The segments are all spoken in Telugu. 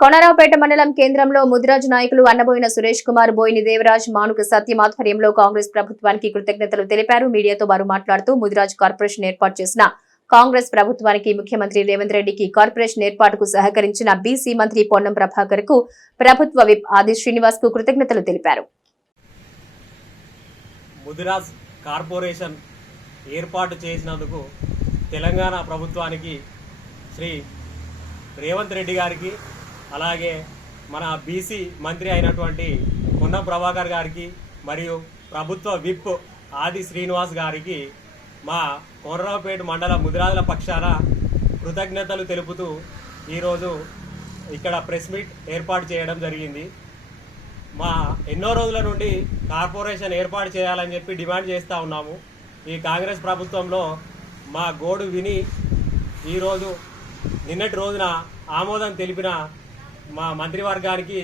కొనరావుపేట మండలం కేంద్రంలో ముదిరాజ్ నాయకులు అన్నబోయిన సురేష్ కుమార్, బోయిని దేవరాజ్, మానుక సత్యం ఆధ్వర్యంలో కాంగ్రెస్ ప్రభుత్వానికి కృతజ్ఞతలు తెలిపారు. మీడియాతో వారు మాట్లాడుతూ ముదిరాజ్ కార్పొరేషన్ ఏర్పాటు చేసిన కాంగ్రెస్ ప్రభుత్వానికి, ముఖ్యమంత్రి రేవంత్ రెడ్డికి, కార్పొరేషన్ ఏర్పాటుకు సహకరించిన బీసీ మంత్రి పొన్నం ప్రభాకర్ కు, ప్రభుత్వ విప్ ఆది శ్రీనివాస్ కు కృతజ్ఞతలు తెలిపారు. ముదిరాజ్ కార్పొరేషన్ ఏర్పాటు చేసినందుకు తెలంగాణ ప్రభుత్వానికి, శ్రీ రేవంత్ రెడ్డి గారికి, అలాగే మన బీసీ మంత్రి అయినటువంటి పొన్నం ప్రభాకర్ గారికి మరియు ప్రభుత్వ విప్ ఆది శ్రీనివాస్ గారికి మా కొనరావుపేట మండల ముదిరాజుల పక్షాన కృతజ్ఞతలు తెలుపుతూ ఈరోజు ఇక్కడ ప్రెస్ మీట్ ఏర్పాటు చేయడం జరిగింది. మా ఎన్నో రోజుల నుండి కార్పొరేషన్ ఏర్పాటు చేయాలని చెప్పి డిమాండ్ చేస్తూ ఉన్నాము. ఈ కాంగ్రెస్ ప్రభుత్వంలో మా గోడు విని ఈరోజు నిన్నటి రోజున ఆమోదం తెలిపిన మా మంత్రివర్గానికి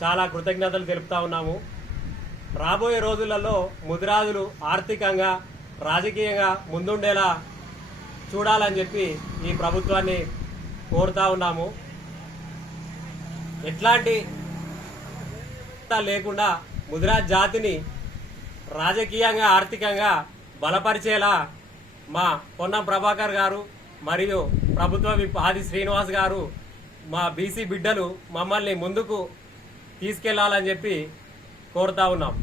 చాలా కృతజ్ఞతలు తెలుపుతా ఉన్నాము. రాబోయే రోజులలో ముదిరాజులు ఆర్థికంగా, రాజకీయంగా ముందుండేలా చూడాలని చెప్పి ఈ ప్రభుత్వాన్ని కోరుతా ఉన్నాము. ఎట్లాంటి లేకుండా ముదిరాజ్ జాతిని రాజకీయంగా, ఆర్థికంగా బలపరిచేలా మా పొన్నం ప్రభాకర్ గారు మరియు ప్రభుత్వ విప్ ఆది శ్రీనివాస్ గారు, మా బీసీ బిడ్డలు మమ్మల్ని ముందుకు తీసుకెళ్లాలని చెప్పి కోరుతా ఉన్నాం.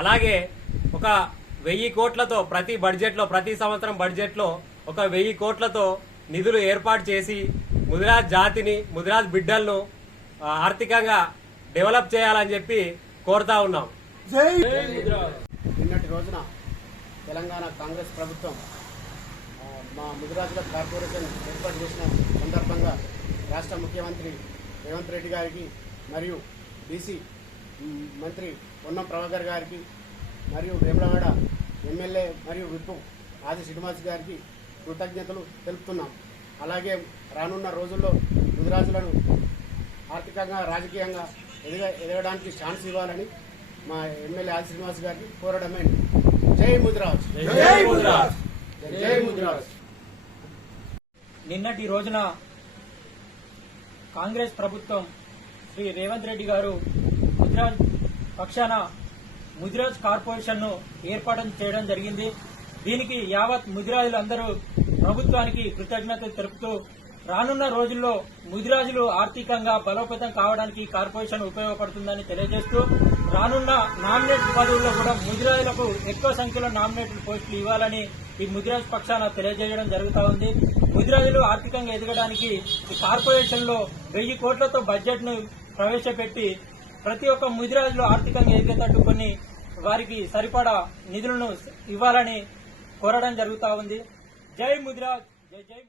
అలాగే ఒక 1000 కోట్లతో ప్రతి సంవత్సరం బడ్జెట్లో ఒక 1000 కోట్లతో నిధులు ఏర్పాటు చేసి ముదిరాజ్ జాతిని, ముదిరాజ్ బిడ్డలను ఆర్థికంగా డెవలప్ చేయాలని చెప్పి కోరుతా ఉన్నాం. నిన్నటి రోజున తెలంగాణ కాంగ్రెస్ ప్రభుత్వం మా ముదిరాజుల కార్పొరేషన్ ఏర్పాటు చేసిన సందర్భంగా రాష్ట్ర ముఖ్యమంత్రి రేవంత్ రెడ్డి గారికి మరియు బీసీ మంత్రి పొన్నం ప్రభాకర్ గారికి మరియు వేములవాడ ఎమ్మెల్యే మరియు విప్ ఆది శ్రీనివాస్ గారికి కృతజ్ఞతలు తెలుపుతున్నాం. అలాగే రానున్న రోజుల్లో ముదిరాజులను ఆర్థికంగా, రాజకీయంగా ఎదగడానికి ఛాన్స్ ఇవ్వాలని మా ఎమ్మెల్యే ఆది శ్రీనివాస్ గారికి కోరడమే. జై ముదిరాజ్, జై ముదిరాజ్, జై ముదిరాజ్. నిన్నటి రోజున కాంగ్రెస్ ప్రభుత్వం శ్రీ రేవంత్ రెడ్డి గారు ముదిరాజ్ పక్షాన ముదిరాజ్ కార్పొరేషన్ ను ఏర్పాటు చేయడం జరిగింది. దీనికి యావత్ ముదిరాజులు అందరూ ప్రభుత్వానికి కృతజ్ఞతలు తెలుపుతూ, రానున్న రోజుల్లో ముదిరాజులు ఆర్థికంగా బలోపేతం కావడానికి కార్పొరేషన్ ఉపయోగపడుతుందని తెలియజేస్తూ, రానున్న నామినేట్ పదవుల్లో కూడా ముదిరాజులకు ఎక్కువ సంఖ్యలో నామినేటెడ్ పోస్టులు ఇవ్వాలని ఈ ముదిరాజ్ పక్షాన తెలియజేయడం జరుగుతూ ఉంది. ముదిరాజులు ఆర్థికంగా ఎదగడానికి ఈ కార్పొరేషన్ లో 1000 కోట్లతో బడ్జెట్ ను ప్రవేశపెట్టి ప్రతి ఒక్క ముదిరాజులు ఆర్థికంగా ఎదిగేటట్టు కొన్ని వారికి సరిపడా నిధులను ఇవ్వాలని కోరడం జరుగుతూ ఉంది. జై ముదిరాజ్, జై జై.